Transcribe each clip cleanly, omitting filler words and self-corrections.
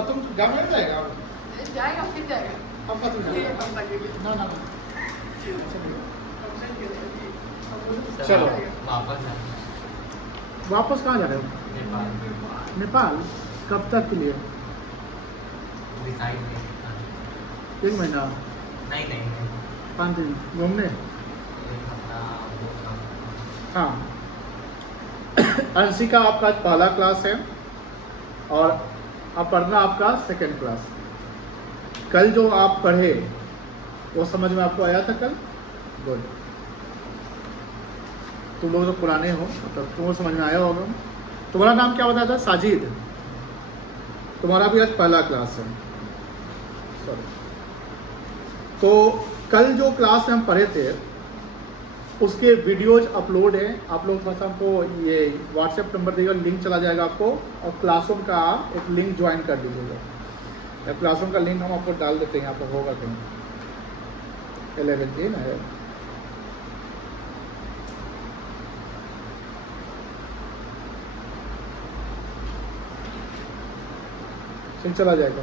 अब तुम जहाँ बैठ जाएगा जाएगा फिर जाएगा। अब तुम ना ना चलो वापस कहाँ जा रहे हो? नेपाल कब तक के लिए? 1 महीना? नहीं 5 दिन घूमने? हाँ अंशिका आपका आज पहला क्लास है और अपर्णा आपका सेकंड क्लास। कल जो आप पढ़े वो समझ में आपको आया था कल? गुड। तुम लोग तो पुराने हो मतलब तुमको समझ में आया होगा। तुम्हारा नाम क्या बताया था? साजिद। तुम्हारा भी आज पहला क्लास है। सॉरी। तो कल जो क्लास में हम पढ़े थे उसके वीडियोज अपलोड हैं। आप लोग थोड़ा सा हमको ये व्हाट्सएप नंबर देगा, लिंक चला जाएगा आपको और क्लासरूम का एक लिंक ज्वाइन कर दीजिएगा। क्लासरूम का लिंक हम आपको डाल देते हैं, यहाँ पर होगा कहीं 11 दिन है। चला जाएगा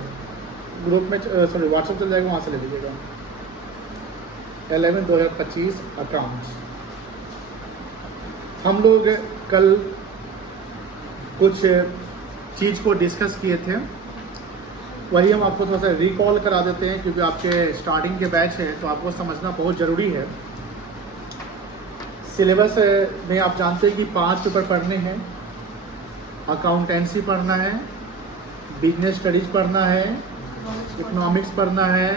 ग्रुप में, सॉरी व्हाट्सएप चल जाएगा, वहाँ से ले लीजिएगा। 11/2025 अकाउंट्स। हम लोग कल कुछ चीज़ को डिस्कस किए थे, वही हम आपको थोड़ा सा रिकॉल करा देते हैं क्योंकि आपके स्टार्टिंग के बैच है तो आपको समझना बहुत ज़रूरी है। सिलेबस में आप जानते हैं कि 5 पेपर पढ़ने हैं। अकाउंटेंसी पढ़ना है, बिजनेस स्टडीज़ पढ़ना है, इकोनॉमिक्स पढ़ना है,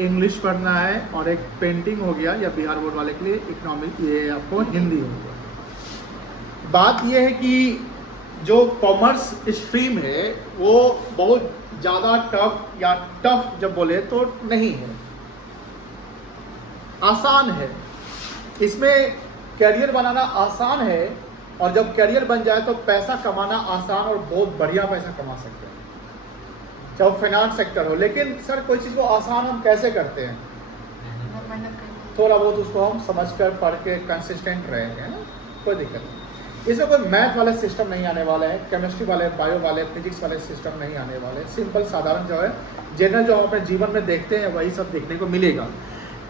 इंग्लिश पढ़ना है और एक पेंटिंग हो गया या बिहार बोर्ड वाले के लिए इकोनॉमिक, ये आपको हिंदी हो गया। बात ये है कि जो कॉमर्स स्ट्रीम है वो बहुत ज़्यादा टफ या टफ जब बोले तो नहीं है, आसान है। इसमें कैरियर बनाना आसान है और जब कैरियर बन जाए तो पैसा कमाना आसान और बहुत बढ़िया पैसा कमा सकते हैं, चाहे फाइनेंस सेक्टर हो। लेकिन सर कोई चीज़ को आसान हम कैसे करते हैं? थोड़ा बहुत उसको हम समझकर पढ़ के कंसिस्टेंट रहेंगे, है ना, कोई दिक्कत नहीं। इसमें कोई मैथ वाले सिस्टम नहीं आने वाले हैं, केमिस्ट्री वाले, बायो वाले, फिजिक्स वाले सिस्टम नहीं आने वाले। सिंपल साधारण जो है जनरल जो हम अपने जीवन में देखते हैं वही सब देखने को मिलेगा।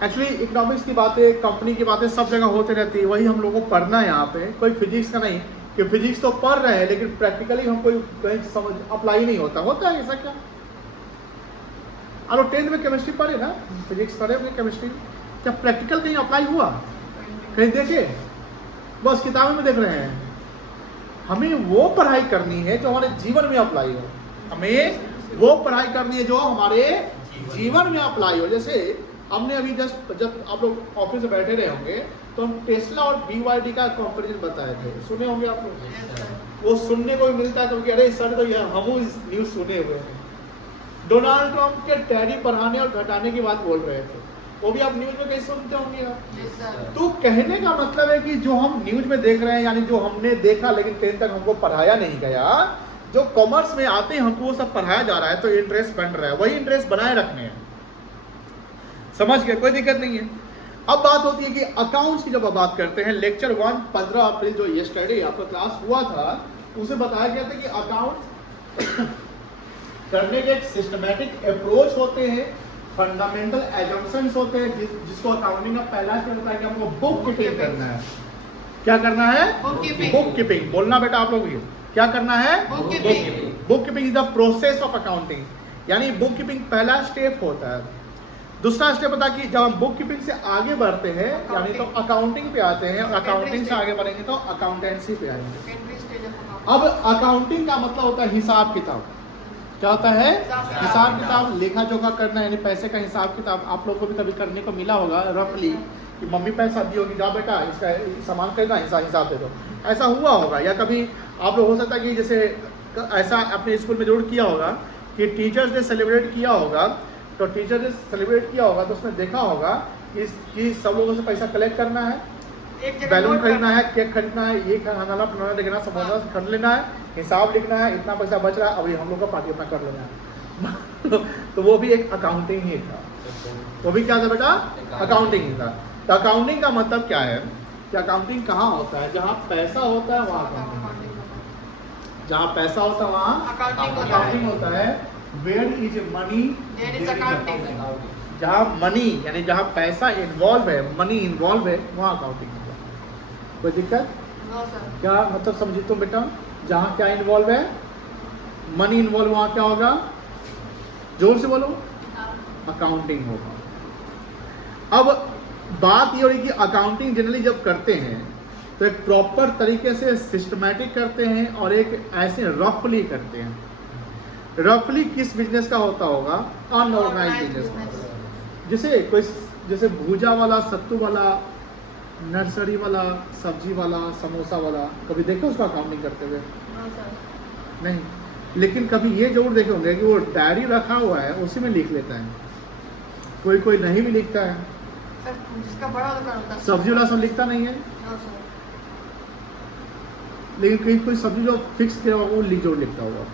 एक्चुअली इकोनॉमिक्स की बातें, कंपनी की बातें सब जगह होते रहती है, वही हम लोगों को पढ़ना है यहाँ पे। कोई फिजिक्स का नहीं कि फिजिक्स तो पढ़ रहे हैं लेकिन प्रैक्टिकली हम कोई कहीं समझ अप्लाई नहीं होता है ऐसा क्या? और 10th में केमिस्ट्री पढ़े ना, फिजिक्स पढ़े अपने केमिस्ट्री, क्या प्रैक्टिकल कहीं अप्लाई हुआ? कहीं देखे? बस किताबों में देख रहे हैं। हमें वो पढ़ाई करनी है जो हमारे जीवन में अप्लाई हो। हमें वो पढ़ाई करनी है जो हमारे जीवन में अप्लाई हो। जैसे हमने अभी जस्ट जब आप लोग ऑफिस में बैठे रहे होंगे तो हम टेस्ला और BYD का कंपैरिजन बताए थे, सुने होंगे आप लोग। वो सुनने को भी मिलता है तो अरे सर तो यार हम इस न्यूज़ सुने हुए हैं। डोनाल्ड ट्रंप के टैरिफ बढ़ाने और घटाने की बात बोल रहे थे, वो भी आप न्यूज़ में कहीं सुनते होंगे आप। तो कहने का मतलब है कि जो हम न्यूज़ में देख रहे हैं यानी जो हमने देखा लेकिन 10th तक हमको पढ़ाया नहीं गया, जो कॉमर्स में आते हैं हमको वो सब पढ़ाया जा रहा है तो इंटरेस्ट बन रहा है, वही इंटरेस्ट बनाए रखने हैं। समझ गए? कोई दिक्कत नहीं है। अब बात होती है कि अकाउंट्स की जब आप बात करते हैं, लेक्चर 1 15 अप्रैल जो यस्टरडे आपका क्लास हुआ था उसे बताया गया था कि अकाउंट करने के एक सिस्टमैटिक अप्रोच होते हैं, फंडामेंटल एजम्पशंस होते हैं जिसको अकाउंटिंग का पहला स्टेप होता है कि हमको बुक कीपिंग करना है। क्या करना है? Book keeping. बोलना बेटा आप लोग ये क्या करना है? Book keeping is the process of accounting, यानी बुक कीपिंग पहला स्टेप होता है। दूसरा स्टेप होता है कि जब हम बुक कीपिंग से आगे बढ़ते हैं यानी तो अकाउंटिंग पे आते हैं और अकाउंटिंग से आगे बढ़ेंगे तो अकाउंटेंसी पे आएंगे। अब अकाउंटिंग का मतलब होता है हिसाब किताब। क्या होता है? हिसाब किताब, लेखा जोखा करना, यानी पैसे का हिसाब किताब। आप लोग को भी कभी करने को मिला होगा रफली कि मम्मी पैसा दी होगी, जा बेटा इसका सामान खरीदना, हिसाब दे दो, ऐसा हुआ होगा। या कभी आप लोग हो सकता है कि जैसे ऐसा अपने स्कूल में जरूर किया होगा कि टीचर्स डे सेलिब्रेट किया होगा, तो टीचर्स डे सेलिब्रेट किया होगा तो उसमें देखा होगा कि सब लोगों से पैसा कलेक्ट करना है, बैलून खरीदना है, केक खरीदना है, ये खाना बनाना देखना, समोसा खरीद लेना है, हिसाब लिखना है, इतना पैसा बच रहा है, अभी हम लोग का पार्टी अपना कर लेना है। तो वो भी एक अकाउंटिंग ही था। वो भी क्या था बेटा? अकाउंटिंग ही था। तो अकाउंटिंग का मतलब क्या है कि अकाउंटिंग कहाँ होता है? जहाँ पैसा होता है वहाँ अकाउंटिंग, जहाँ पैसा होता है वहाँ अकाउंटिंग होता है। Where is money, There is accounting. जहाँ मनी यानी जहाँ पैसा इन्वॉल्व है, मनी इन्वॉल्व है, वहाँ अकाउंटिंग होगा। कोई दिक्कत? No, sir. क्या मतलब समझी तुम बेटा? जहाँ क्या इन्वॉल्व है, मनी इन्वॉल्व, वहाँ क्या होगा? जोर से बोलो, अकाउंटिंग होगा। अब बात ये हो रही कि अकाउंटिंग जनरली जब करते हैं तो एक प्रॉपर तरीके से सिस्टमैटिक करते हैं और एक ऐसे रफली करते हैं। रफली किस बिजनेस का होता होगा? Unorganised business. जैसे भूजा वाला, सत्तू वाला, नर्सरी वाला, सब्जी वाला, समोसा वाला, कभी देखे उसका अकाउंटिंग करते हुए? No, sir. नहीं। लेकिन कभी ये जरूर देखे होंगे कि वो डायरी रखा हुआ है, उसी में लिख लेता है। कोई कोई नहीं भी लिखता है। Sir, जिसका बड़ा दुकान होता है। सब्जी वाला सब लिखता नहीं है, No, sir. लेकिन कहीं कोई सब्जी जो फिक्स किया होगा वो जरूर लिखता होगा।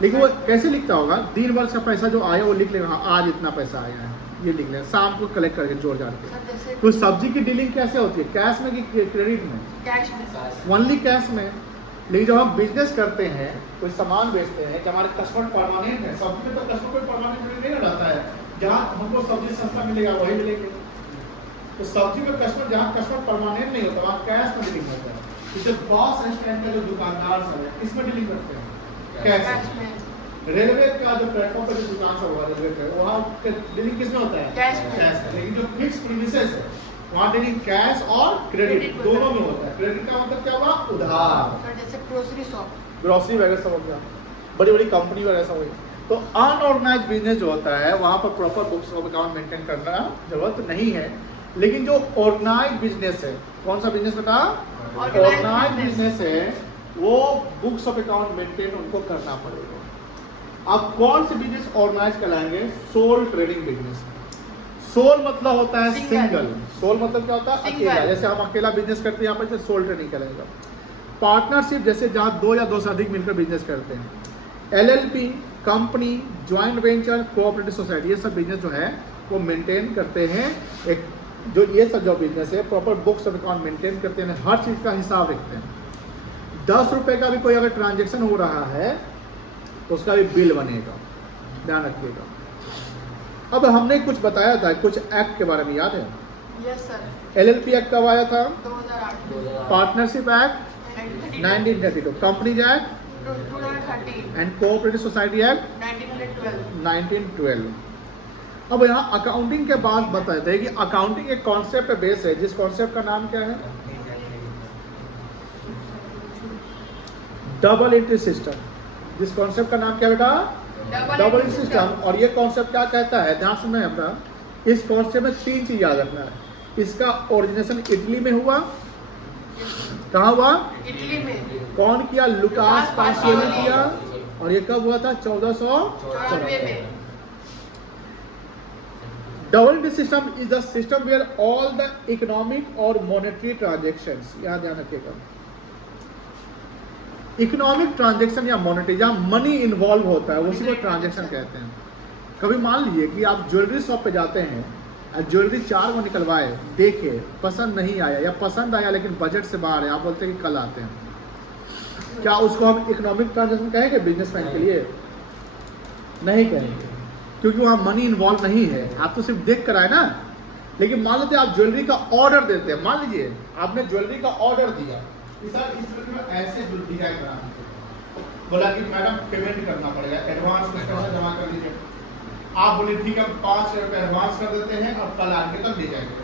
लेकिन वो कैसे लिखता होगा? दिन भर का पैसा जो आया वो लिख लेगा, हाँ आज इतना पैसा आया है, ये लिख लेगा, शाम को कलेक्ट करके जोड़ जाड़ के। Sir, जैसे तो सब्जी की डीलिंग कैसे होती है? कैश में कि क्रेडिट में? कैश में sir. ओनली कैश में। लेकिन जब हम बिजनेस करते हैं, कोई सामान बेचते हैं, कि हमारे कस्टमर परमानेंट है, सब्जी में तो कस्टमर कोई परमानेंट नहीं रहता है, जहाँ हमको सब्जी सस्ता मिलेगा वही मिलेगी। तो सब्जी में कस्टमर, जहाँ कस्टमर परमानेंट नहीं होता वहाँ कैश में डीलिंग करते हैं। जैसे बॉस रेस्टोरेंट का जो दुकानदार सब है, इसमें डीलिंग करते हैं कैश कैश में। में रेलवे का जो प्लेटफॉर्म पर जो दुकान सब होगा रेलवे का, वहाँ डीलिंग किसमें होता है? कैश में। कैश में। लेकिन जो फिक्स प्रीमिसेस है वहाँ डीलिंग कैश और क्रेडिट क्रेडिट दोनों में होता है। क्रेडिट का मतलब क्या हुआ? उधार। सर, जैसे ग्रोसरी शॉप। ग्रोसरी वगैरह सब हो गया, बड़ी बड़ी कंपनी वगैरह सब हो गई। तो अनऑर्गेनाइज्ड बिजनेस जो होता है वहाँ पर proper books of account maintain करना जरूरत नहीं है। लेकिन जो ऑर्गेनाइज्ड बिजनेस है, कौन सा बिजनेस बता? ऑर्गेनाइज्ड बिजनेस है, वो बुक्स ऑफ अकाउंट मेंटेन उनको करना पड़ेगा। अब कौन से बिजनेस ऑर्गेनाइज कहलाएंगे? Sole trading business. सोल मतलब होता है सिंगल। सोल मतलब क्या होता है? अकेला। जैसे हम अकेला बिजनेस करते हैं, यहाँ पर सोल ट्रेडिंग कहलाएगा। पार्टनरशिप, जैसे जहाँ दो या दो से अधिक मिलकर बिजनेस करते हैं। LLP, company, joint venture, cooperative society, ये सब बिजनेस जो है वो मेंटेन करते हैं। एक जो ये सब जो बिजनेस है proper books of account maintain करते हैं, हर चीज़ का हिसाब रखते हैं। 10 रुपये का भी कोई अगर ट्रांजेक्शन हो रहा है तो उसका भी बिल बनेगा, ध्यान रखिएगा। अब हमने कुछ बताया था, कुछ एक्ट के बारे में याद है? Yes sir. एलएलपी एक्ट कब आया था? 2008. Partnership act 1932, companies act 2013. And cooperative society act 1912. 1912। अब यहाँ अकाउंटिंग के बाद बताते हैं कि अकाउंटिंग एक कॉन्सेप्ट पे बेस है, जिस कॉन्सेप्ट का नाम क्या है? Double entry system. जिस कॉन्सेप्ट का नाम क्या बेटा? Double entry system. और ये कॉन्सेप्ट क्या कहता है, ध्यान सुनना है अपना। इस कॉन्सेप्ट में 3 चीज याद रखना है। इसका ओरिजिनेशन इटली में हुआ। कहाँ हुआ? इटली में. कौन किया? लुकास पासियोली किया। और ये कब हुआ था? 1494 में. Double entry system is the system where all the economic और मॉनेटरी ट्रांजेक्शंस, यहाँ ध्यान रखिएगा, इकोनॉमिक ट्रांजेक्शन या मॉनेटरी, जहाँ मनी इन्वॉल्व होता है उसी को ट्रांजेक्शन कहते हैं। कभी मान लीजिए कि आप ज्वेलरी शॉप पे जाते हैं और ज्वेलरी 4 को निकलवाए, देखे, पसंद नहीं आया या पसंद आया लेकिन बजट से बाहर है, आप बोलते हैं कि कल आते हैं। क्या उसको हम इकोनॉमिक ट्रांजेक्शन कहेंगे? बिजनेसमैन के लिए नहीं कहेंगे, क्योंकि वहाँ मनी इन्वॉल्व नहीं है, आप तो सिर्फ देख कर आए ना। लेकिन मान लीजिए आप ज्वेलरी का ऑर्डर देते हैं, मान लीजिए आपने ज्वेलरी का ऑर्डर दिया, सर इस ज्वेलरी में ऐसे डिजाइन बना दीजिए, बोला कि मैडम पेमेंट करना पड़ेगा, एडवांस कुछ पैसा जमा कर दीजिए। आप बोले ठीक है 5 रुपये एडवांस कर देते हैं और कल आगे तक दे जाएंगे।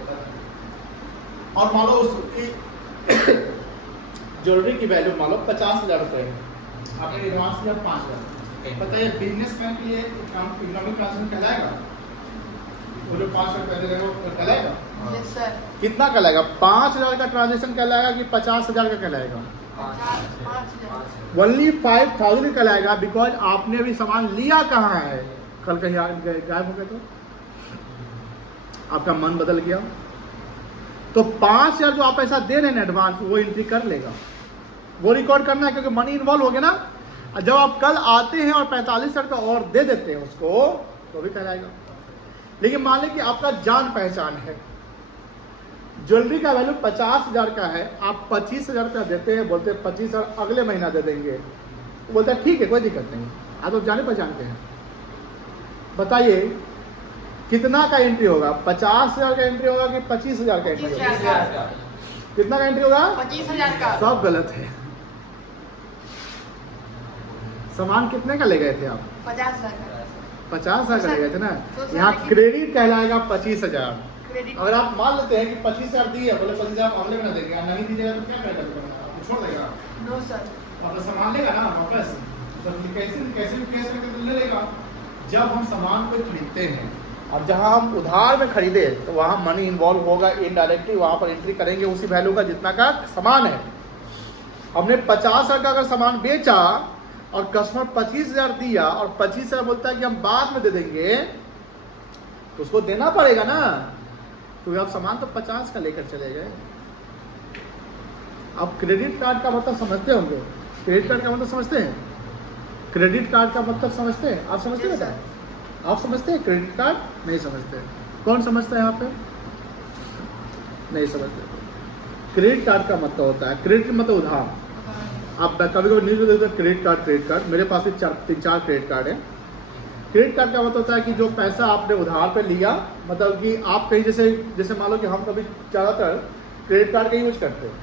और मान लो उस ज्वेलरी की वैल्यू मान लो 50,000 रुपये है, आपने एडवांस दिया 5,000। बताइए बिजनेसमैन के लिए इकोनॉमिक ट्रांजेक्शन कहलाएगा? वो जो 5 रुपये दे रहे हो कहलाएगा? Yes sir. कितना कहलाएगा? 5,000 का ट्रांजेक्शन कहलाएगा कि 50,000 का कहलाएगा? 5,000. ओनली 5,000 कहलाएगा, बिकॉज आपने भी सामान लिया कहाँ है, कल कहीं गायब हो गए तो आपका मन बदल गया। तो 5,000 जो आप पैसा दे रहे हैं एडवांस, वो एंट्री कर लेगा, वो रिकॉर्ड करना है, क्योंकि मनी इन्वॉल्व हो गया ना। जब आप कल आते हैं और 45,000 का और दे देते हैं उसको, तो भी कहलाएगा। लेकिन मान लीजिए कि आपका जान पहचान है, ज्वेलरी का वैल्यू 50,000 का है, आप 25,000 रुपया देते हैं, बोलते हैं 25,000 अगले महीना दे देंगे, बोलते हैं ठीक है कोई दिक्कत नहीं, आप तो जाने पहचानते हैं, बताइए कितना का एंट्री होगा? 50,000 का एंट्री होगा कि 25,000 का एंट्री होगा? 25,000 कितना का एंट्री होगा? 25,000 का। सब गलत है। सामान कितने का ले गए थे आप? 50,000 का। 50,000 का ले गए थे ना। तो सर यहाँ लेकिन- क्रेडिट कहलाएगा 25,000। क्रेडिट अगर आप मान लेते हैं कि 25,000 दिए, बोले 25,000 अगले महीने देंगे, आप नहीं दीजिएगा तो क्या करेगा दुकानदार? आपको छोड़ देगा? No sir. और सामान लेगा ना वापस, तो कैसे कैसे कैसे करके ले लेगा? जब हम सामान को खरीदते हैं, अब जहाँ हम उधार में खरीदे तो वहाँ मनी इन्वॉल्व होगा इनडायरेक्टली, वहाँ पर एंट्री करेंगे उसी वैल्यू का जितना का सामान है। हमने 50,000 का अगर सामान बेचा और कस्टमर 25,000 दिया और 25,000 बोलता है कि हम बाद में दे देंगे, तो उसको देना पड़ेगा ना, तो आप सामान तो 50 का लेकर चले गए। आप क्रेडिट कार्ड का मतलब समझते होंगे? क्रेडिट कार्ड का मतलब समझते हैं? क्रेडिट कार्ड का मतलब समझते हैं? आप समझते हैं? Yes, sir. बेटा आप समझते हैं क्रेडिट कार्ड? नहीं समझते। कौन समझता है यहाँ पे? नहीं समझते। क्रेडिट कार्ड का मतलब होता है, क्रेडिट मतलब उधार। आप कभी कभी न्यूज में देखते हैं क्रेडिट कार्ड, मेरे पास भी 3-4 क्रेडिट कार्ड है। क्रेडिट कार्ड का मतलब होता है कि जो पैसा आपने उधार पे लिया, मतलब कि आप कहीं जैसे मान लो कि हम कभी ज़्यादातर क्रेडिट कार्ड का यूज करते हैं।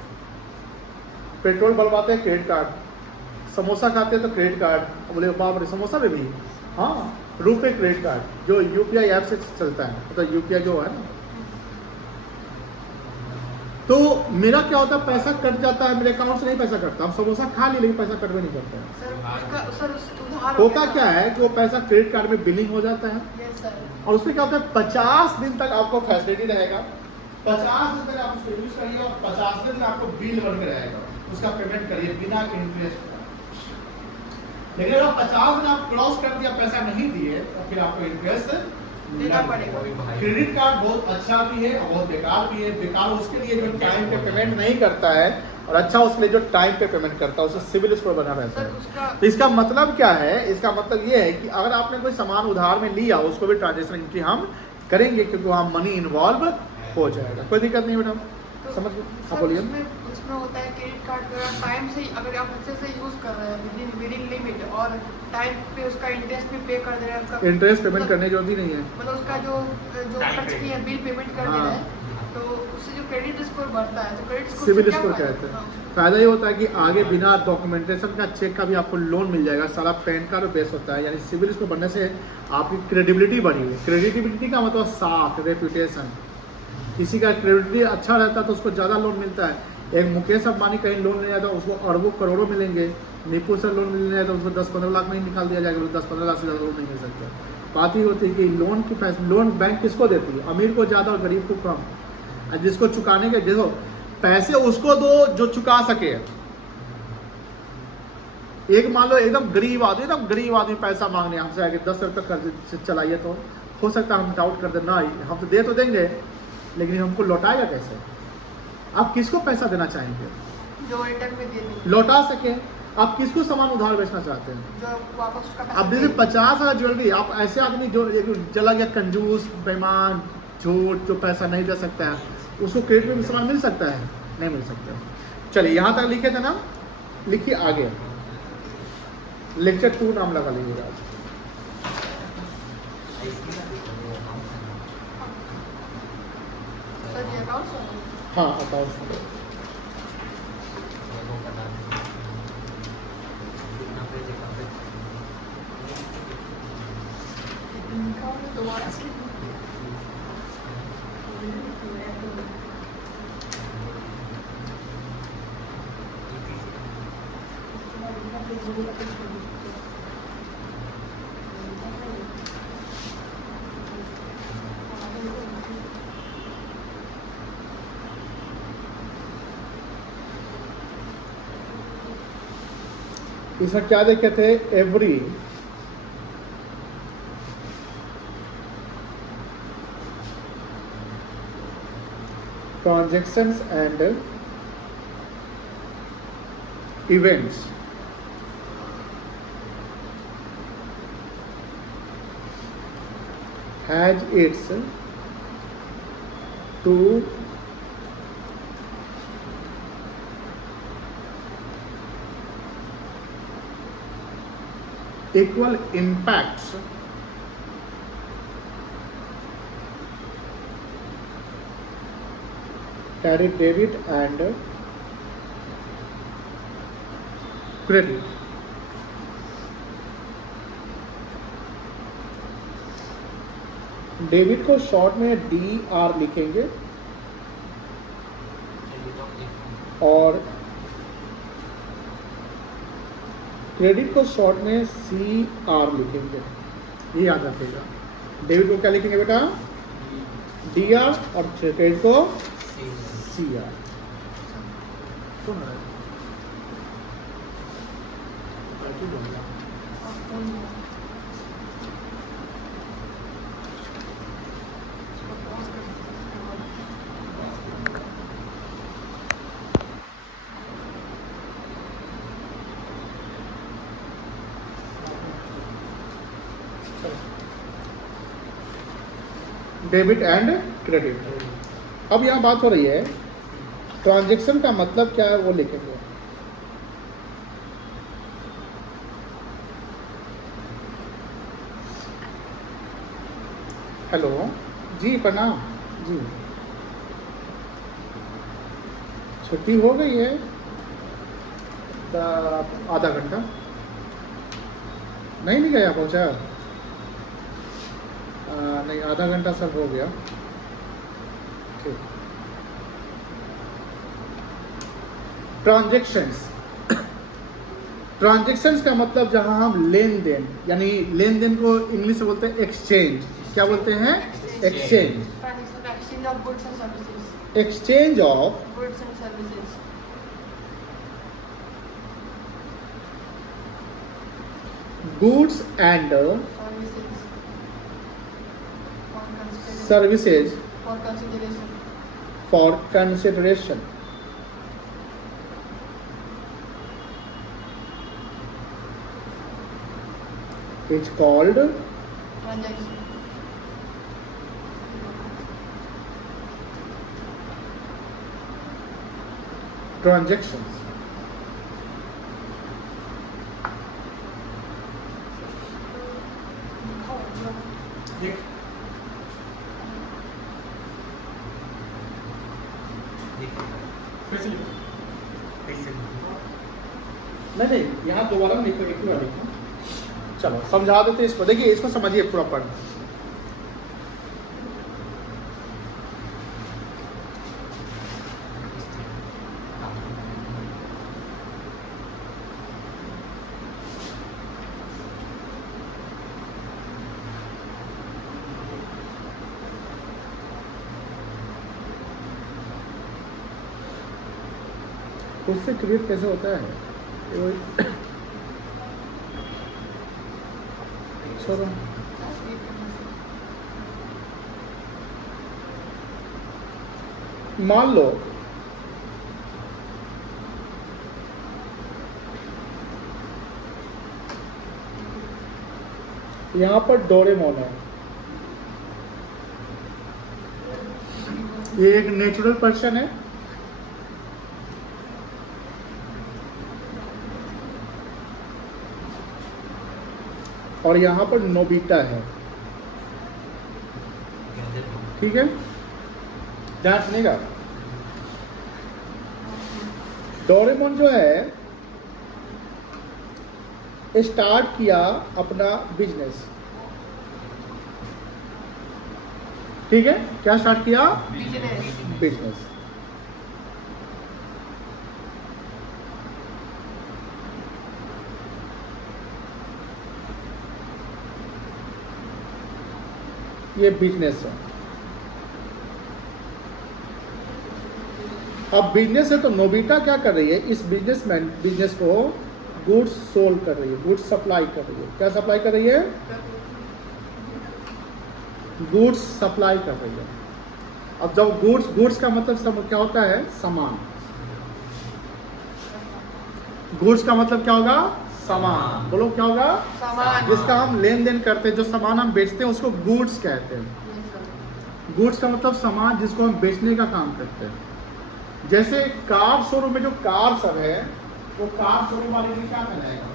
पेट्रोल भरवाते हैं क्रेडिट कार्ड, समोसा खाते हैं तो क्रेडिट कार्ड, बोले बाप रे समोसा में भी, हाँ रुपए क्रेडिट कार्ड जो यूपीआई ऐप से चलता है, मतलब यूपीआई जो है ना। तो मेरा क्या होता है, पैसा कट जाता है, मेरे अकाउंट से नहीं पैसा कटता। हम समोसा खा लिए लेकिन पैसा कटवे नहीं करता है। सर उधार हो होता गया क्या है कि वो पैसा क्रेडिट कार्ड में बिलिंग हो जाता है, यस सर। और उसमें क्या होता है 50 दिन तक आपको फैसिलिटी रहेगा। 50 दिन तक आप उसको यूज करिए और 50वें दिन आपको बिल बन के रहेगा, उसका पेमेंट करिए बिना इंटरेस्ट का। लेकिन अगर 50 दिन आप क्रॉस कर दिया, पैसा नहीं दिए, तो फिर आपको इंटरेस्ट देना पड़ेगा। क्रेडिट कार्ड बहुत अच्छा भी है और बहुत बेकार भी है। बेकार उसके लिए जो टाइम पे पेमेंट नहीं करता है, और अच्छा उसके लिए जो टाइम पे पेमेंट करता है, उसे सिविल स्कोर बना रहता सर है। उसका तो इसका मतलब क्या है? इसका मतलब ये है कि अगर आपने कोई सामान उधार में लिया, उसको भी ट्रांजेक्शन एंट्री हम करेंगे, क्योंकि वहाँ मनी इन्वॉल्व हो जाएगा। कोई दिक्कत नहीं बेटा, तो समझ गए? सर हाँ बोलिए। उसमें होता है क्रेडिट कार्ड का टाइम से अगर आप अच्छे से यूज कर रहे हैं विदिन लिमिट और टाइम पे उसका इंटरेस्ट भी पे कर दे रहे हैं, उसका इंटरेस्ट पेमेंट करने की जरूरत ही नहीं है। मतलब उसका जो खर्च किया है बिल पेमेंट कर दे रहे हैं, तो उससे जो क्रेडिट स्कोर बढ़ता है, तो क्रेडिट स्कोर सिविल स्कोर कहते हैं। फायदा ये होता है कि आगे बिना डॉक्यूमेंटेशन का चेक का भी आपको लोन मिल जाएगा। सारा पैन कार्ड बेस होता है, यानी सिविल स्कोर बढ़ने से आपकी क्रेडिबिलिटी बढ़ी है। क्रेडिबिलिटी का मतलब साफ रेपुटेशन। किसी का क्रेडिबिलिटी अच्छा रहता है तो उसको ज़्यादा लोन मिलता है। एक मुकेश अंबानी कहीं लोन ले जाता है, उसको अरबों करोड़ों मिलेंगे। नीपू से लोन मिलने जाता है, उसको 10-15 लाख नहीं निकाल दिया जाएगा, 10-15 लाख से ज़्यादा लोन नहीं मिल सकता। बात ही होती है कि लोन की लोन बैंक किसको देती है? अमीर को ज़्यादा और गरीब को कम। और जिसको चुकाने के देखो पैसे उसको दो जो चुका सके। एक मान लो एकदम गरीब आदमी पैसा मांगने हमसे आके 10 रुपये कर्ज चलाइए, तो हो सकता है हम डाउट कर दे ना, हम तो दे तो देंगे लेकिन हमको लौटाएगा कैसे? आप किसको पैसा देना चाहेंगे जो रिटर्न में दे देंगे, लौटा सके? आप किसको सामान उधार बेचना चाहते हैं? जो वापस उसका अब जैसे 50,000 ज्वेलरी, आप ऐसे आदमी जो चला गया कंजूस, बेईमान, झूठ, जो पैसा नहीं दे सकता है, उसको क्रेडिट में सामान मिल सकता है? नहीं मिल सकता। चलिए यहाँ तक लिखे थे ना, लिखिए आगे। लेक्चर 2 नाम लगा लीजिएगा आज। सर ये अकाउंट हाँ अकाउंट दोबारा से इसमें क्या देखे थे? Every transactions and events has its two equal impacts carry debit and credit. Debit को शॉर्ट में DR लिखेंगे और क्रेडिट को शॉर्ट में CR लिखेंगे। ये याद रखिएगा। डेबिट को क्या लिखेंगे बेटा? DR और क्रेडिट को CR। सुन रहे हैं? Debit and credit. अब यहाँ बात हो रही है ट्रांजैक्शन का मतलब क्या है, वो लिखेंगे। हेलो जी, प्रणाम जी। छुट्टी हो गई है आधा घंटा नहीं गया पहुंचा? नहीं, आधा घंटा सब हो गया। ठीक। ट्रांजैक्शंस का मतलब जहां हम लेन देन, यानी लेन देन को इंग्लिश में बोलते हैं एक्सचेंज। क्या बोलते हैं? Exchange. Exchange of goods and services. Exchange of Goods and services. Goods and Services. For consideration. Services For consideration. For consideration. It's called Transaction. Transactions. नहीं, यहाँ दोबारा लिखो, एक बार लिखो। चलो समझा देते इसको। देखिए इसको समझिए प्रॉपर। उससे क्रिएट कैसे होता है? चलो मान लो यहाँ पर डोरेमोन है। ये एक नेचुरल पर्सन है। और यहाँ पर नोबिता है। ठीक है, ध्यान सुनेगा। डोरेमोन जो है स्टार्ट किया अपना बिजनेस। ठीक है, क्या स्टार्ट किया? Business. बिजनेस। ये बिजनेस है। अब बिजनेस है तो नोबिता क्या कर रही है? इस बिजनेस को गुड्स सोल्ड कर रही है, गुड्स सप्लाई कर रही है। क्या सप्लाई कर रही है? गुड्स सप्लाई कर रही है। अब जब गुड्स का मतलब सब क्या होता है? सामान। गुड्स का मतलब क्या होगा? सामान। बोलो क्या होगा? सामान। जिसका हम लेन देन करते हैं, जो सामान हम बेचते हैं उसको गुड्स कहते हैं। गुड्स का मतलब सामान जिसको हम बेचने का काम करते हैं। जैसे कार शोरूम में जो कार सब है, वो कार शोरूम वाले में क्या कहलाएगा?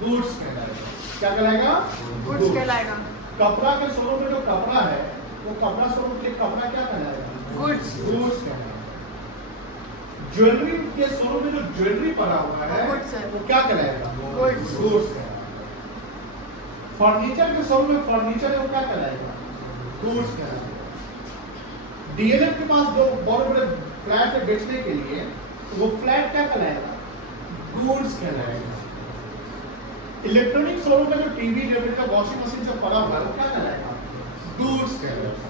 गुड्स कहलाएगा। क्या कहलाएगा? Goods कहलाएगा। कपड़ा के शोरूम में जो कपड़ा है, वो कपड़ा शोरूम के लिए कपड़ा क्या कहलाएगा? Goods. गुड्स कहलाएगा। ज्वेलरी के शोरूम में जो ज्वेलरी पड़ा हुआ है Goods है। वो क्या कहलाएगा? Goods। गुड्स है। फर्नीचर के शोरूम में फर्नीचर है वो क्या कहलाएगा? गुड्स कहलाएगा। डीएलएफ के पास जो बड़े बड़े फ्लैट है बेचने के लिए, तो वो फ्लैट क्या कहलाएगा? गुड्स कहलाएगा। इलेक्ट्रॉनिक शोरूम में जो टीवी, रेफ्रिजरेटर, वॉशिंग मशीन सब पड़ा हुआ है वो क्या कहलाएगा? गुड्स कहलाएगा।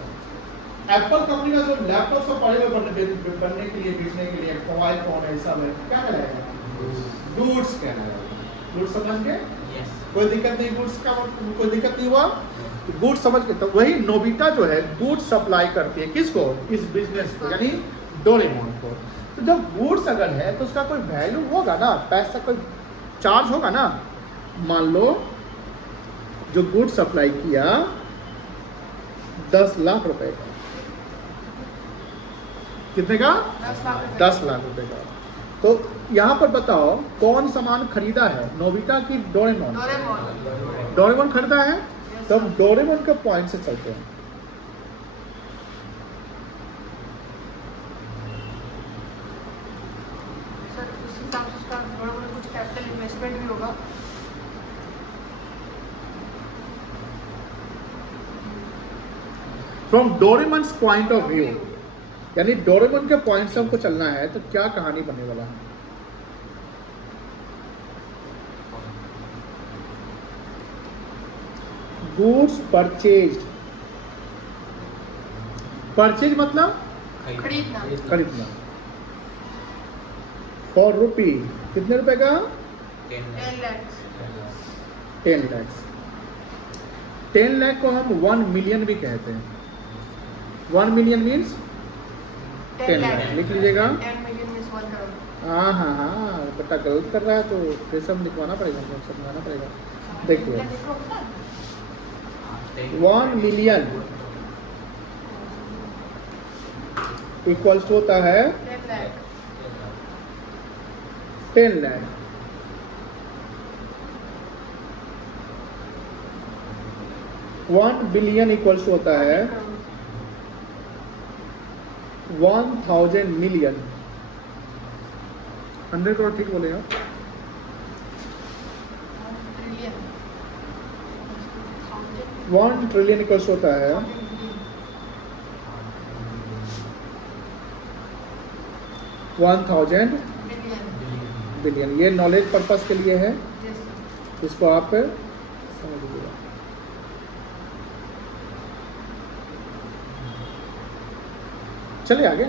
एप्पल कंपनी का जो लैपटॉप सब पड़े हुए बनने के लिए, बेचने के लिए, मोबाइल फोन है, सब है, क्या कहलाएगा? गुड्स कहलाएगा। गुड्स समझ गए? कोई दिक्कत नहीं? गुड्स का कोई दिक्कत नहीं हुआ? गुड्स समझ के, तो वही नोबिता जो है गुड्स सप्लाई करती है किसको? इस बिजनेस को, यानी डोरेमोन को। तो जब गुड्स अगर है तो उसका कोई वैल्यू होगा ना, पैसा कोई चार्ज होगा ना। मान लो जो गुड्स सप्लाई किया 10 लाख रुपए का, कितने का? 10 लाख रुपए। 10 लाख रुपए का। तो यहाँ पर बताओ कौन सामान खरीदा है, नोबिता की डोरेमोन? डोरेमोन। डोरेमोन खरीदा है। तो हम डोरेमोन के पॉइंट से चलते हैं। सर उस हिसाब से उसका डोरेमोन में कुछ कैपिटल इन्वेस्टमेंट भी होगा। From Doraemon point of view, यानी डोरेमोन के पॉइंट से हमको चलना है तो क्या कहानी बनने वाला है? Goods purchased. परचेज मतलब खरीदना। खरीदना। फॉर रुपी, कितने रुपए का? 10 lakhs। 10 लाख। 10 लाख को हम 1 मिलियन भी कहते हैं। 1 मिलियन मीन्स 10 लाख। लिख लीजिएगा। 10 million means 1 crore। हाँ हाँ हाँ, बेटा गलत कर रहा है तो फिर सब लिखवाना पड़ेगा, हमको समझाना पड़ेगा। देखिए 1 मिलियन इक्वल्स टू होता है 10 lakh। 10 lakh. 1 billion equals to होता है 1000 मिलियन। 100 करोड़ ठीक बोले आप? ट्रिलियन। 1 ट्रिलियन इक्वल्स होता है 1000 बिलियन। बिलियन। ये नॉलेज पर्पस के लिए है, यस सर। इसको आप समझ लीजिएगा। चलिए आगे।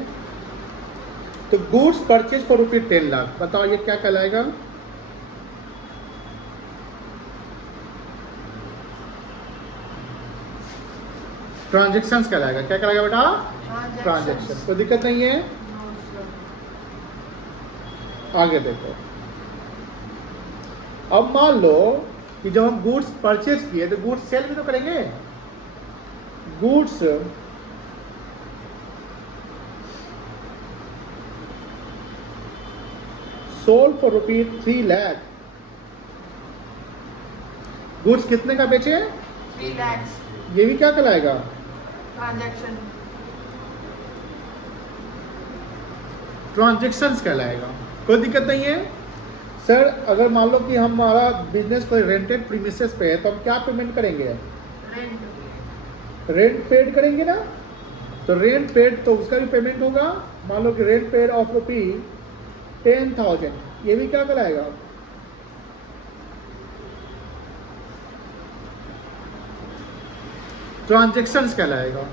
तो goods purchase for rupees 10 lakh, बताओ ये क्या कहलाएगा? ट्रांजेक्शन्स कहलाएगा। क्या कहलाएगा बेटा? ट्रांजेक्शन। कोई दिक्कत नहीं है? No sir. आगे देखो। अब मान लो कि जब हम गुड्स परचेज किए तो गुड्स सेल भी तो करेंगे। Goods sold for rupees 3 lakh. Goods कितने का बेचे? 3 lakhs। ये भी क्या कहलाएगा? ट्रांजैक्शन। ट्रांजेक्शन्स कहलाएगा। कोई दिक्कत नहीं है? सर अगर मान लो कि हमारा बिजनेस कोई रेंटेड प्रीमिसेस पे है तो हम क्या पेमेंट करेंगे? रेंट। रेंट पेड करेंगे ना। तो रेंट पेड तो उसका भी पेमेंट होगा। मान लो कि रेंट पेड ऑफ रुपी 10,000, ये भी क्या कहलाएगा? ट्रांजेक्शन्स कहलाएगा।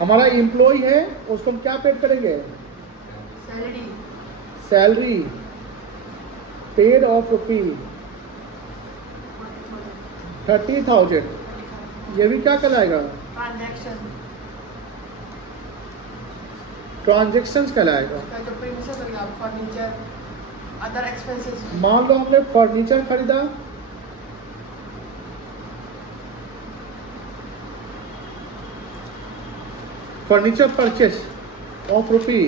हमारा एम्प्लॉय है उसको हम क्या पेड करेंगे? Salary. Salary paid of rupee 30,000, ये भी क्या कहलाएगा? ट्रांजैक्शन। ट्रांजेक्शन्स कहलाएगा। उसका जो प्रीमिसेस होगा, फर्नीचर, अदर एक्सपेंसेस। मान लो हमने फर्नीचर खरीदा, फर्नीचर परचेस ऑफ रुपी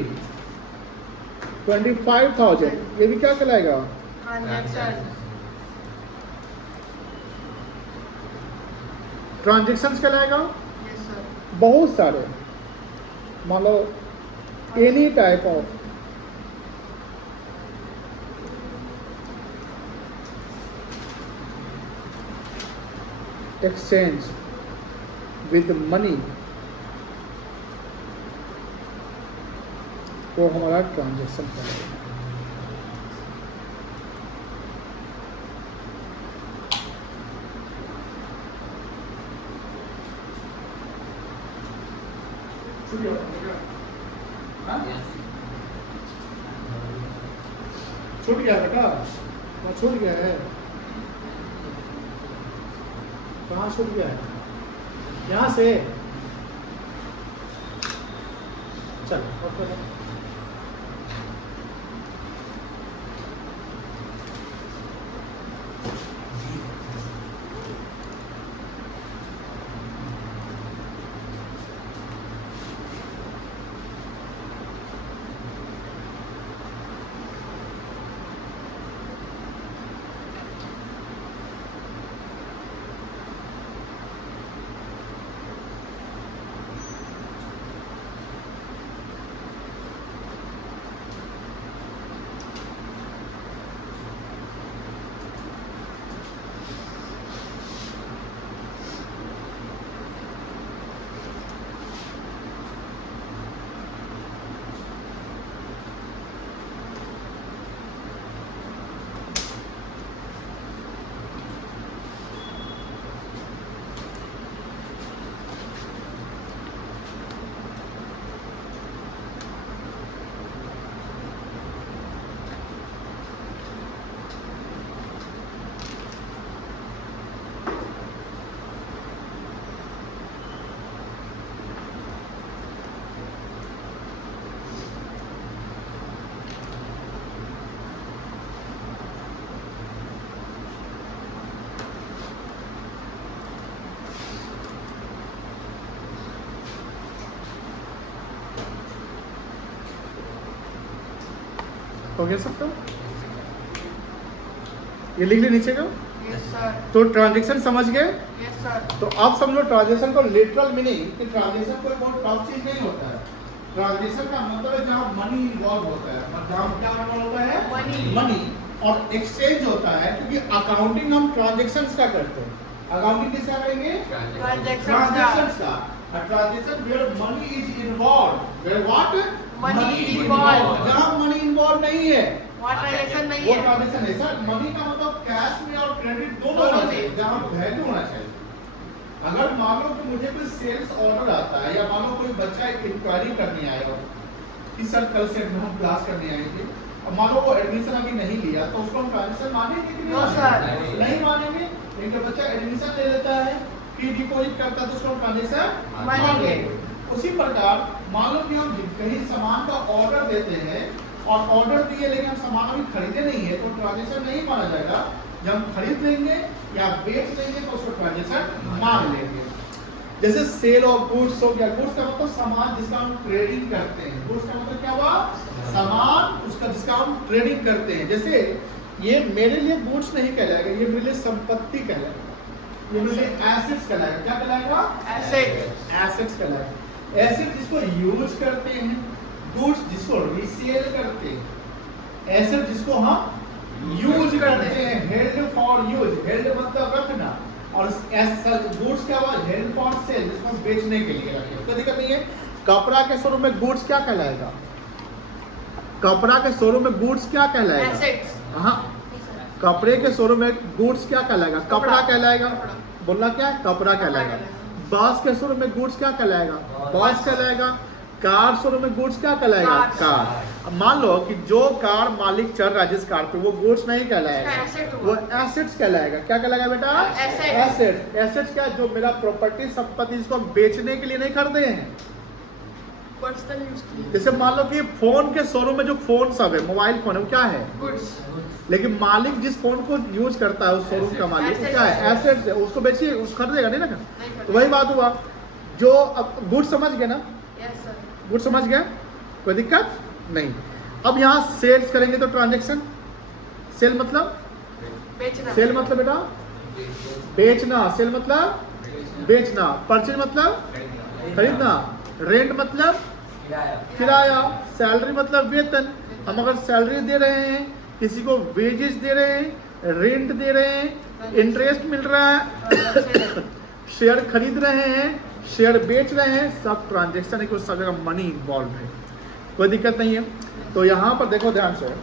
25,000, ये भी क्या कहलाएगा? ट्रांजैक्शन। ट्रांजेक्शन्स कहलाएगा। Yes sir. बहुत सारे, मान लो any type of exchange with money तो हमारा ट्रांजेक्शन करेगा। छूट गया बेटा, वहाँ छूट गया है। कहाँ छूट गया है? यहाँ से चल हो गया सब? तो ये लिख ले नीचे का। Yes sir. तो ट्रांजेक्शन समझ गए? Yes sir. तो आप समझो ट्रांजेक्शन को लिटरल मीनिंग कि ट्रांजेक्शन कोई बहुत टफ चीज नहीं होता है। ट्रांजेक्शन का मतलब है जहाँ मनी इन्वॉल्व होता है, जहाँ क्या इन्वॉल्व होता है? मनी। और एक्सचेंज होता है, क्योंकि अकाउंटिंग हम ट्रांजेक्शन का करते हैं। अकाउंटिंग किसका करेंगे? ट्रांजेक्शन का। Transaction where money is involve, where what money involve. जहाँ मनी इन्वॉल्व नहीं है वहाँ ट्रांजेक्शन नहीं वो है। ट्रांजेक्शन है सर। मनी का मतलब कैश में और क्रेडिट दोनों होना चाहिए, जहाँ वैल्यू होना चाहिए। अगर मान लो कि मुझे कोई सेल्स ऑर्डर आता है, या मान लो कोई बच्चा इंक्वायरी करने आया हो कि सर कल से हम क्लास करने आए थे, अब मान लो वो एडमिशन अभी नहीं लिया, तो उसको हम ट्रांजेक्शन मानेंगे कि नो सर। नहीं मानेंगे। लेकिन जब बच्चा एडमिशन ले लेता है, फिर डिपॉजिट करता है, तो उसको हम ट्रांजेक्शन मानेंगे। उसी प्रकार मान लो कि हम कहीं सामान का ऑर्डर देते हैं और ऑर्डर दिए लेकिन हम सामान अभी खरीदे नहीं है, तो ट्रांजेक्शन नहीं माना जाएगा। जब हम खरीद लेंगे या बेच लेंगे तो उसको ट्रांजेक्शन मान लेंगे। जैसे सेल ऑफ गुड्स हो गया। गुड्स का मतलब सामान जिसका हम ट्रेडिंग करते हैं। गुड्स का मतलब क्या हुआ? सामान उसका जिसका हम ट्रेडिंग करते हैं। जैसे ये मेरे लिए गुड्स नहीं कहलाएगा, ये मेरे लिए संपत्ति कहलाएगा, ये मेरे लिए एसेट्स कहलाएगा। क्या कहलाएगा? एसेट्स कहलाएगा। एसेट जिसको यूज करते हैं, गुड्स जिसको रीसेल करते हैं, एसेट जिसको हम यूज करते हैं, हेल्ड फॉर यूज। हेल्ड मतलब रखना, और गुड्स क्या हुआ? हेल्ड फॉर सेल, जिसको हम बेचने के लिए रखें। कोई दिक्कत नहीं है। कपड़ा के शोरूम में गुड्स क्या कहलाएगा? कपड़ा के शोरूम में गुड्स क्या कहलाएगा? हाँ, कपड़े के शोरूम में गुड्स क्या कहलाएगा? कपड़ा कहलाएगा। बोलना क्या है? कपड़ा कहलाएगा। बस के शोरूम में गुड्स क्या कहलाएगा? बस कहलाएगा। कार शोरूम में गुड्स क्या कहलाएगा? कार। अब मान लो कि जो कार मालिक चल रहा है जिस कार पे, वो गुड्स नहीं कहलाएगा, वो एसेट्स कहलाएगा। क्या कहलाएगा बेटा? एसेट्स। एसेट्स क्या? जो मेरा प्रॉपर्टी संपत्ति, जिसको हम बेचने के लिए नहीं खरीदे हैं, पर्सनल यूज के लिए। जैसे मान लो कि फोन के शोरूम में जो फोन सब है, मोबाइल फोन है, वो क्या है? गुड्स। लेकिन मालिक जिस फोन को यूज करता है, उस शोरूम का मालिक, वो क्या है? एसेट्स है। उसको बेचिए, उसको खरीदेगा नहीं ना। तो वही बात हुआ। जो अब गुड समझ गए ना? Yes sir. गुड समझ गए, कोई दिक्कत नहीं। अब यहाँ सेल्स करेंगे तो ट्रांजेक्शन। सेल मतलब बेचना। सेल मतलब बेटा बेचना। सेल मतलब बेचना। परचेज मतलब खरीदना। रेंट मतलब किराया। सैलरी मतलब वेतन। हम अगर सैलरी दे रहे हैं, किसी को वेजेस दे रहे हैं, रेंट दे रहे हैं, इंटरेस्ट मिल रहा है, शेयर खरीद रहे हैं, शेयर बेच रहे हैं, सब ट्रांजेक्शन है कि उस सब जगह मनी इन्वॉल्व है, कोई दिक्कत नहीं है। तो यहाँ पर देखो ध्यान से,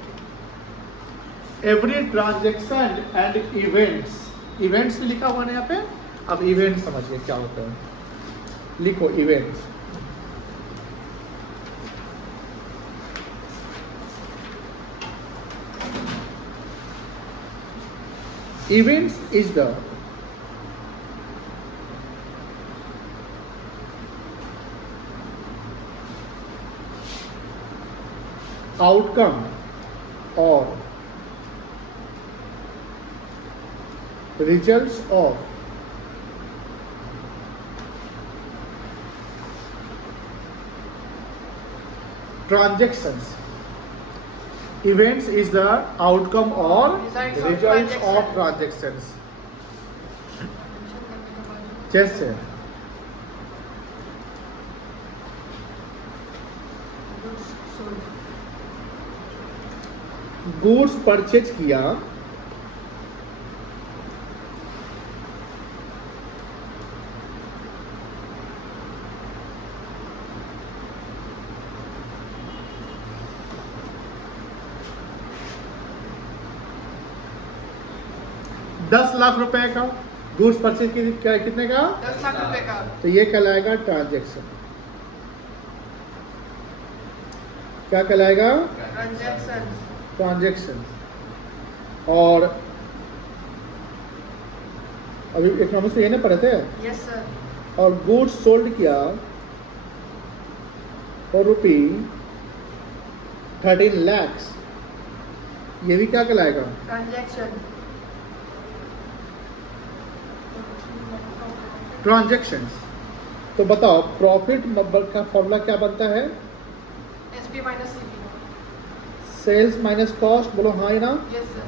every transaction and events, events भी लिखा हुआ है यहाँ पे। अब इवेंट समझिए क्या होता है, लिखो events. Events is the outcome or results of transactions. Events is the outcome or results of transactions. जैसे गुड्स परचेज किया, ₹10,00,000 का गुड्स परचेज कितने का? 10 लाख रुपए का। तो ये कहलाएगा ट्रांजैक्शन। क्या कहलाएगा? ट्रांजैक्शन। ट्रांजैक्शन। और अभी इकोनॉमिक्स में ये ना पढ़े थे। Yes sir. और गुड्स सोल्ड किया और ₹13 लाख, ये भी क्या कहलाएगा? ट्रांजैक्शन। ट्रांजैक्शंस। तो बताओ प्रॉफिट का फॉर्मूला क्या बनता है? SP minus CP. Sales minus cost, बोलो हाँ या ना? Yes sir.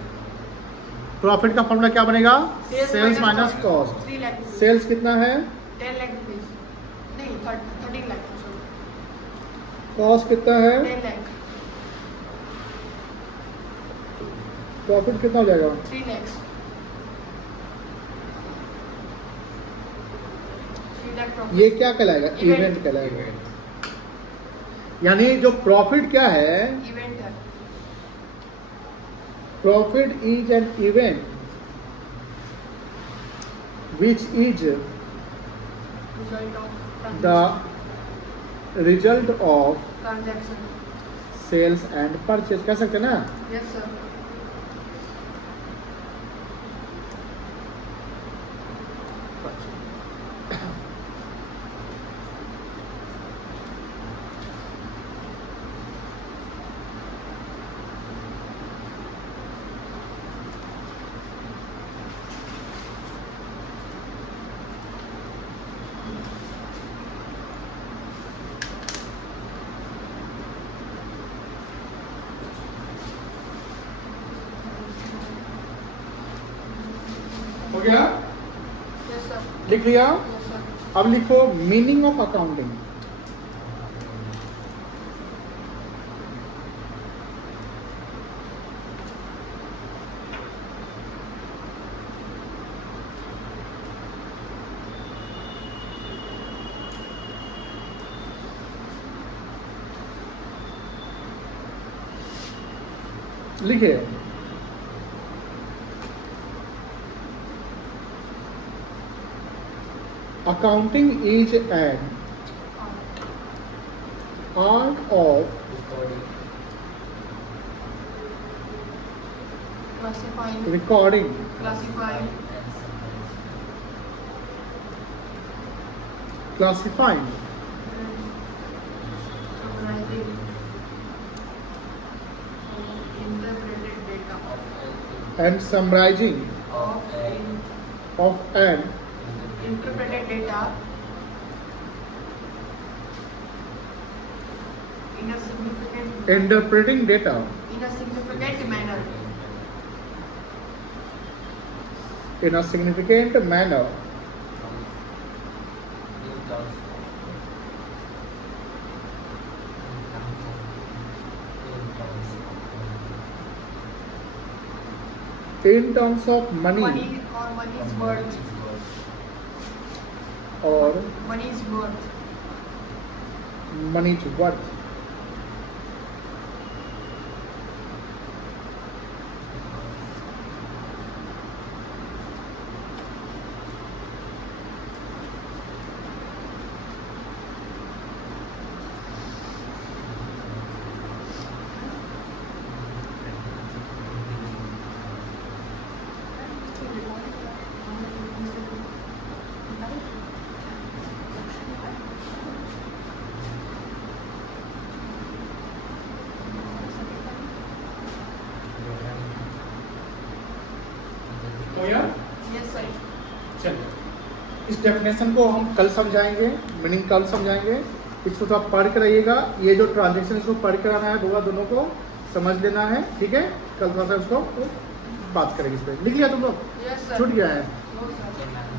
प्रॉफिट का फॉर्मूला क्या बनेगा? Sales minus cost. 3 lakh. Sales कितना है? 10 लाख रुपीस। नहीं 13 लाख। कॉस्ट कितना है? 10 लाख। प्रॉफिट कितना हो जाएगा? 3 लाख। 3 लाख प्रॉफिट। ये क्या कहलाएगा? इवेंट कहलाएगा। यानी जो प्रॉफिट क्या है? इवेंट है। Profit is an event which is result of the result of transaction. sales and purchase, कह सकते हैं ना? Yes sir. हो गया? Yes sir. लिख लिया? Yes sir. अब लिखो मीनिंग ऑफ अकाउंटिंग। लिखिए accounting is an art of classifying. recording, classifying. classifying, summarising. Interpreted data and summarizing of an interpreted data in a significant interpreting data manner. in a significant manner in terms of money money or money's worth. और Money's worth. Money worth. हो गया? Yes, sir. चलिए, इस definition को हम कल समझाएंगे, meaning कल समझाएंगे। इसको थोड़ा पढ़ कर रहिएगा, ये जो ट्रांजेक्शन इसको पढ़ कर आना है, दोनों को समझ लेना है, ठीक है। कल थोड़ा सा उसको बात करेंगे इस पर। लिख लिया तुम लोग? Yes, sir. छूट गया है? No, sir.